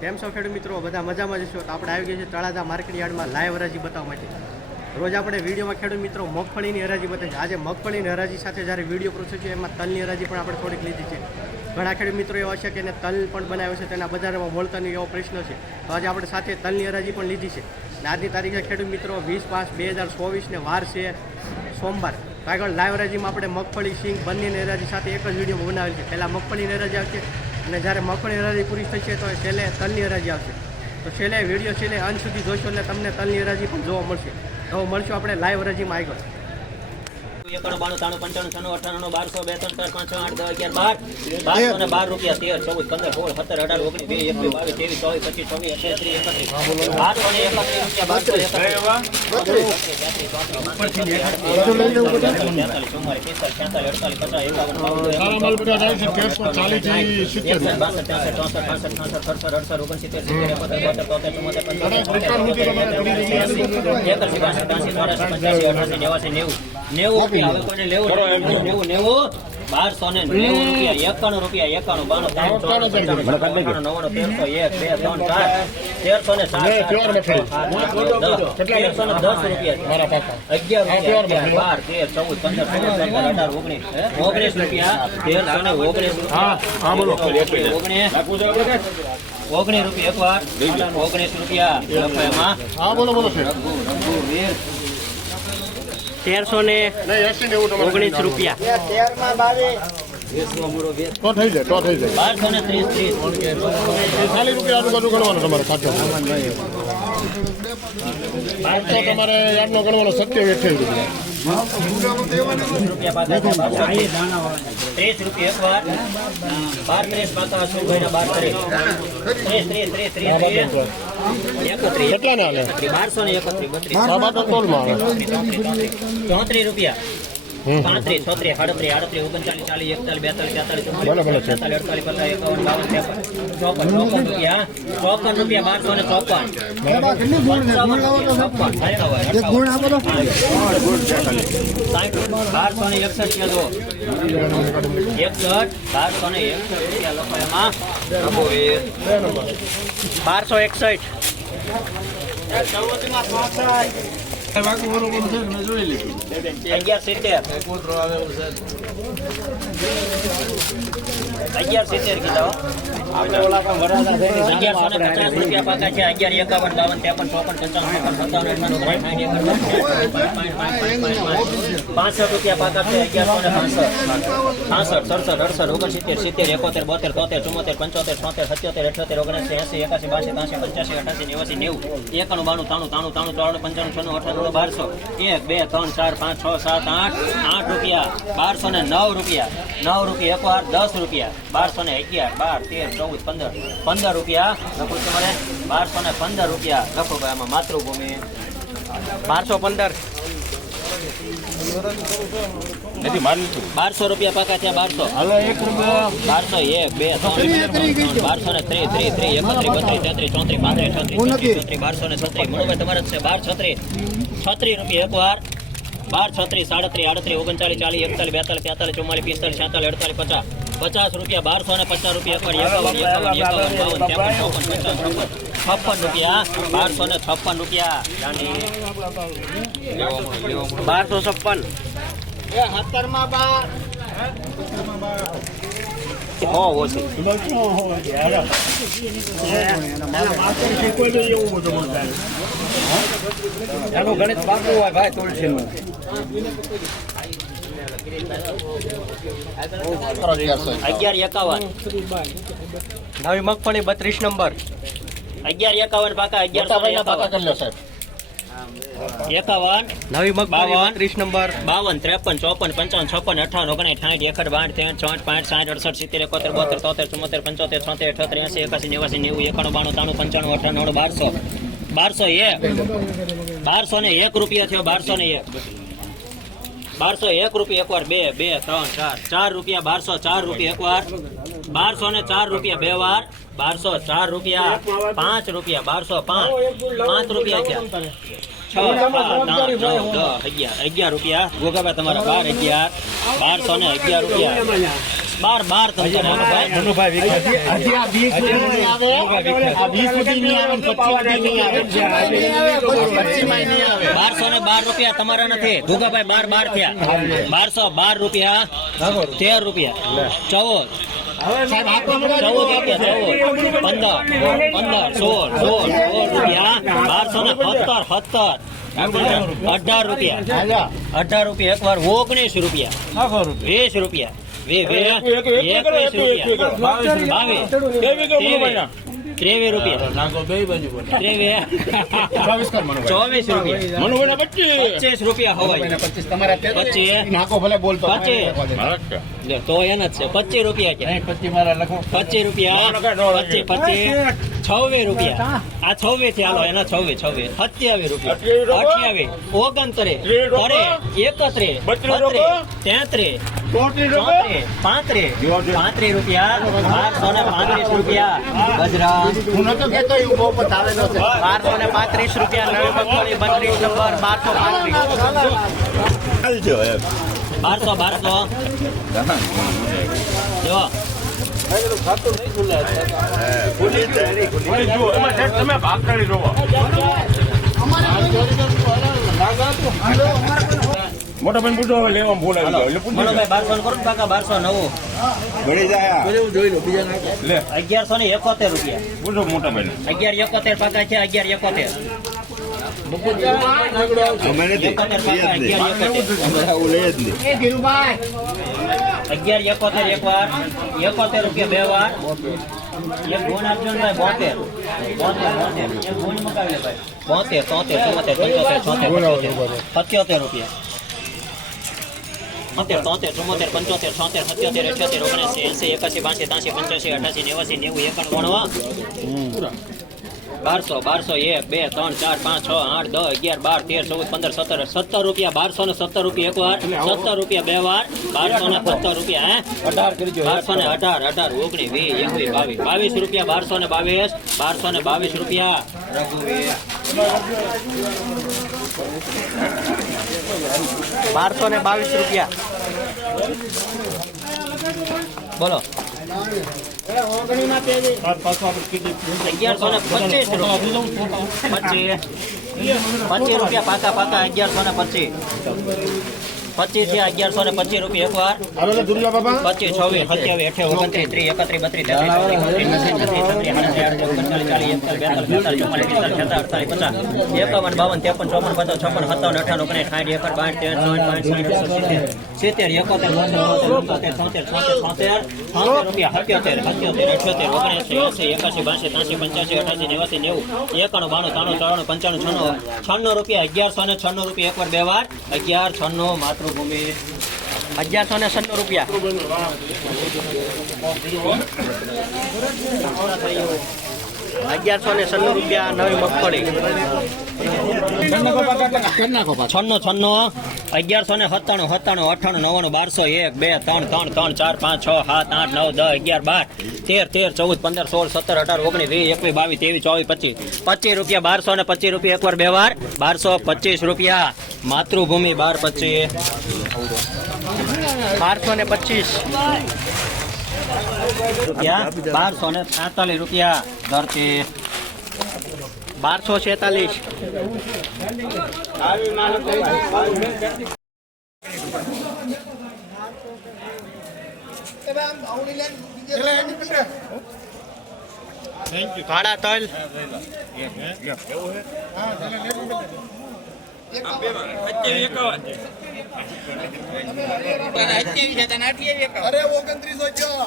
કેમ છો ખેડૂત મિત્રો? બધા મજામાં જશો. તો આપણે આવી ગયા છે તળાજા માર્કેટ યાર્ડમાં લાઈવ હરાજી બતાવવા માટે. રોજ આપણે વિડીયોમાં ખેડૂત મિત્રો મગફળીની હરાજી બતાવીએ. આજે મગફળીની હરાજી સાથે જ્યારે વિડીયો પ્રોસેસ છે એમાં તલની હરાજી પણ આપણે થોડીક લીધી છે. ઘણા ખેડૂત મિત્રો એવા છે કે એને તલ પણ બનાવ્યો છે, તેના બજારમાં મળતા નહીં એવો પ્રશ્ન છે. તો આજે આપણે સાથે તલની હરાજી પણ લીધી છે. અને આજની તારીખે ખેડૂત મિત્રો 20/5/2024 ને વાર છે સોમવાર. આગળ લાઈવ હરાજીમાં આપણે મગફળી સિંગ બંનેની હરાજી સાથે એક જ વિડીયો બનાવેલ છે. પહેલાં મગફળીની હરાજી આવશે અને જ્યારે મગફળી હરાજી પૂરી થશે તો છેલ્લે તલની હરાજી આવશે. તો છેલ્લે વિડીયો છેલ્લે અંત સુધી જોશો એટલે તમને તલની હરાજી પણ જોવા મળશે. તો મળશું આપણે લાઈવ હરાજીમાં આગળ. 91 92 93 95 98 12 12 રૂપિયા 13 14 15 16 17 18 19 રૂપિયા એક વાર 19 રૂપિયા 1319 રૂપિયા. તો થઈ જાય 1230 40 રૂપિયા આજુબાજુ ગણવાનો તમારે સાચો તમારે યાદનો ગણવાનો 27 રૂપિયા 30 રૂપિયા એક વાર 12 પાકા સુભાઈના 12 કેટલા ને હાલે 1231 રૂપિયા 35 36 37 38 39 40 41 42 રૂપિયા 1209 રૂપિયા એક વાર 10 રૂપિયા 1211 12 13 14 15 રૂપિયા લખો તમારે 1215 રૂપિયા લખો ભાઈ આમાં માતૃભૂમિ 1215 1200 રૂપિયા પાકા થયા 1200 તમારે 12 36 રૂપિયા એક વાર 12 36 37 38 39 40 41 42 43 44 45 50 રૂપિયા 1250 રૂપિયા પર 56 રૂપિયા 1256 રૂપિયા 1256 ગણિત પાકું હોય ભાઈ તુલસી 1151 નવી મગફળી 32 નંબર 1151 પાકા 1151 નવી મગફળી 32 નંબર 52 53 54 55 56 58 59 60 61 65 60 68 70 72 73 74 75 76 77 78 81 1201 રૂપિયા થયો 1201 રૂપિયા એક વાર 2 3 4 રૂપિયા 1204 રૂપિયા એક વાર 1204 રૂપિયા બે વાર 1204 રૂપિયા 5 રૂપિયા 1205 રૂપિયા ક્યાં 6 11 રૂપિયા ગોગાભાઈ તમારા 12 11 1211 રૂપિયા 12 તમે ભાઈ હજી આ 20 સુધી નહીં આવે આ 20 સુધી નહીં આવે 25 સુધી નહીં આવે 25 માં નહીં આવે 1212 રૂપિયા તમારા નથી ધુગાભાઈ 12 થયા 1212 રૂપિયા 13 રૂપિયા 14 સાહેબ આપવા 14 રૂપિયા 14 15 રૂપિયા 18 રૂપિયા 18 રૂપિયા એકવાર 19 રૂપિયા 20 રૂપિયા 21 રૂપિયા 23 રૂપિયા 24 રૂપિયા 25 રૂપિયા હવાઈ 25 તમારા 25 નાખો ભલે બોલતો 25 તો એને જ છે 25 રૂપિયા કે 25 મારા લખો 25 રૂપિયા 25 26 રૂપિયા આ 26 થી હાલો એના 26 27 રૂપિયા 28 29 30 31 32 33 રૂપિયા 1235 રૂપિયા ગજરા હું નતો કહેતો એ ઉભો પર આવેલો છે 1235 રૂપિયા નવી મગફળી 32 નંબર 1235 1200 જો તમે ભાગ કરી દો મોટા બેન પૂછો લેવા બોલાવી એટલે પૂછો મનોભાઈ 1200 કરો ને કાકા 1209 ભણી જાય જોઈ લો બીજા નાખો લે 1171 રૂપિયા પૂછો મોટા બેન 1171 પાકા છે 1171 અમે નથી 1171 એક વાર 71 રૂપિયા બે વાર એક ગુણ આપજો ને ભાઈ 72 એક ગુણ મગાવી લે ભાઈ 72 73 77 રૂપિયા 73 74 75 76 77 78 79 80 81 82 83 85 88 90 91 1200 1 2 3 4 5 6 8 10 11 12 13 14 15 17 રૂપિયા 1217 રૂપિયા એક વાર 17 રૂપિયા બે વાર 1217 રૂપિયા 1218 18 19 20 21 22 રૂપિયા 1222 રૂપિયા રઘુવીર 1222 રૂપિયા બોલો 1125 રૂપિયા પાકા 1125 25 થયા 1125 રૂપિયા એક વાર હવે દુનિયા બાબા 25 26 27 28 રૂપિયા 1196 રૂપિયા એક વાર બે વાર 1196 માતૃભૂમિ 1196 રૂપિયા 1196 રૂપિયા નવી મગફળી 96 1197 97 98 1201 2 3 3 4 5 6 7 8 9 10 11 12 13 14 15 16 17 18 19 20 21 22 23 24 25 રૂપિયા 1225 રૂપિયા એક વાર બે વાર 1225 રૂપિયા માતૃભૂમિ 1225 રૂપિયા 1247 રૂપિયા ધરતી 1246 કાળા તલ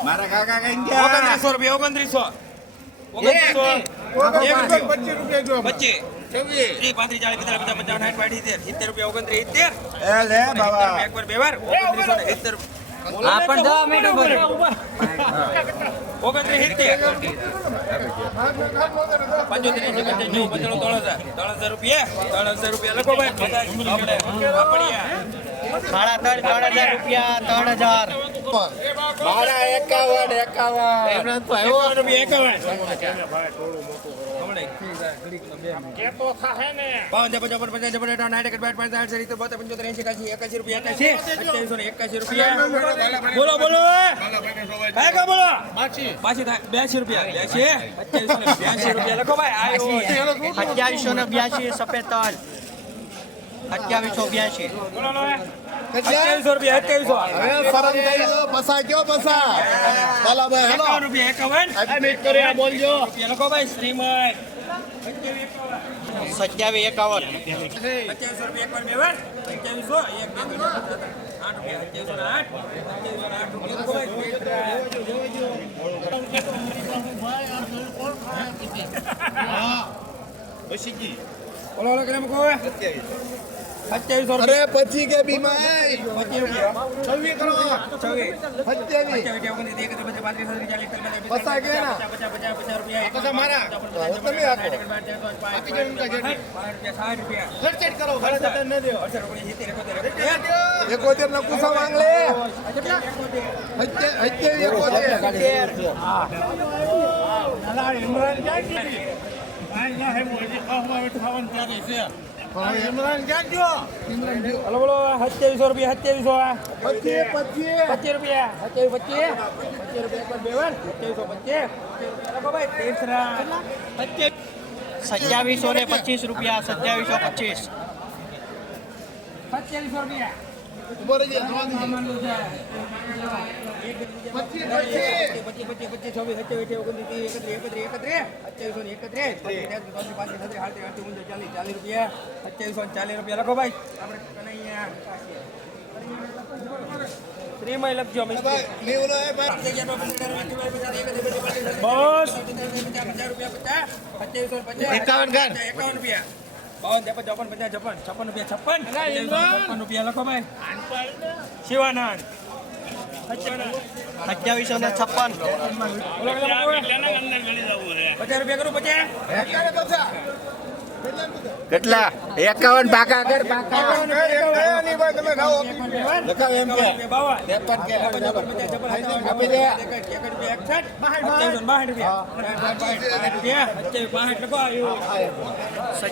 મારા કાકા કઈ ગયા 2900 રૂપિયા 3000 રૂપિયા લખો ભાઈ કાળા તલ 3000 રૂપિયા 3000 મારા 51 તો આવ્યો રૂપિયા 51 બોલો બોલો કાકા બોલો પાછી થાય 82 રૂપિયા 82 રૂપિયા લખો ભાઈ 2782 સફેદ તલ 2782 બોલો 27 રૂપિયા 27 હવે ફરક થઈ ગયો પસા કયો પસા બોલા ભાઈ હેલો 51 રૂપિયા 51 મિનિટ કર્યા બોલજો રૂપિયા લખો ભાઈ શ્રીમય 2751 27 રૂપિયા એકવાર બેવાર 27 બોલો બોલો કેમ કો 27 અરે પછી કે બીમા 26 કરો 27 પસા કે ના 50 રૂપિયા મારા તમે આપો ખર્ચેટ કરો ખર્ચેટ ન દેવો 71 ના કુસા માંગ લે 71 ઇમરાન ક્યાં ગયો હલો બોલો 27 રૂપિયા 27 25 રૂપિયા 25 એકવાર બેવાર 2725 લખો ભાઈ તેસરા 2725 રૂપિયા 2725 27 રૂપિયા ઉભો રહેજે જવા દીજે 27 લખો ભાઈ આપણે કનૈયા શ્રીમય લખજો ભાઈ લે ઓલો એ ભાઈ બસ 51 રૂપિયા 52 53 56 રૂપિયા લખો ભાઈ શિવાનંદ 2756 50 રૂપિયા કરું 50 કેટલા 51 પાકા કર પાકા ની ભાઈ તમે ખાઓ લખાવ એમ કે 53 આપી દે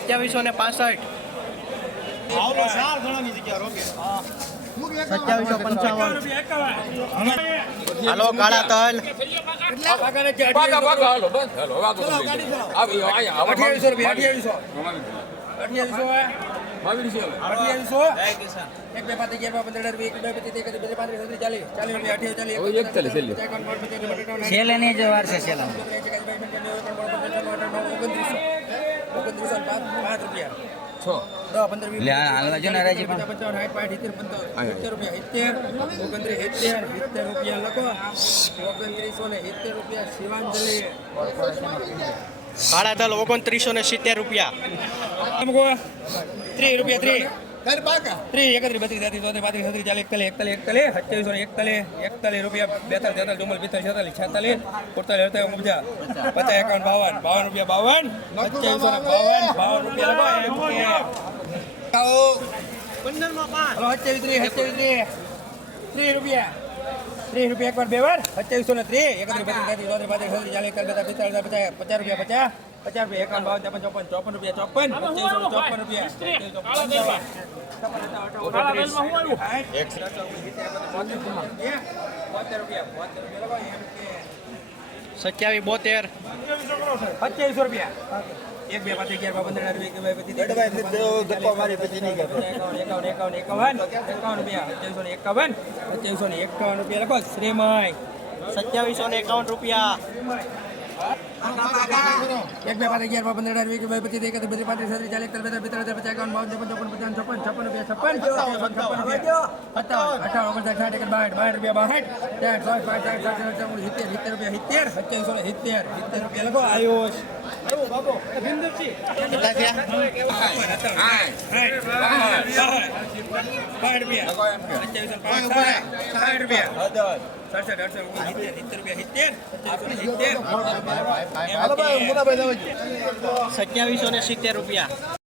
2765 આવલો 4 ગણાની જગ્યા રોકે 2755 હાલો કાળા તલ 2970 રૂપિયા શિવાંજલિ કાળા તલ 2970 રૂપિયા 3 રૂપિયા 3 કર પાકા 3 31 32 33 34 41 રૂપિયા 42 ડુમલ 46 47 50 51 52 રૂપિયા આવો 15 માં 5 હલો 27 3 રૂપિયા એકવાર બે વાર 2703 31 50 રૂપિયા 51 રૂપિયા 2772 27 રૂપિયા 1 2 5 11 15 રૂપિયા લખો શ્રીમય 2751 રૂપિયા 1 2 5 11 15 રૂપિયા લખો આયુષ હાલો ભાઈ મુના ભાઈ 2770 રૂપિયા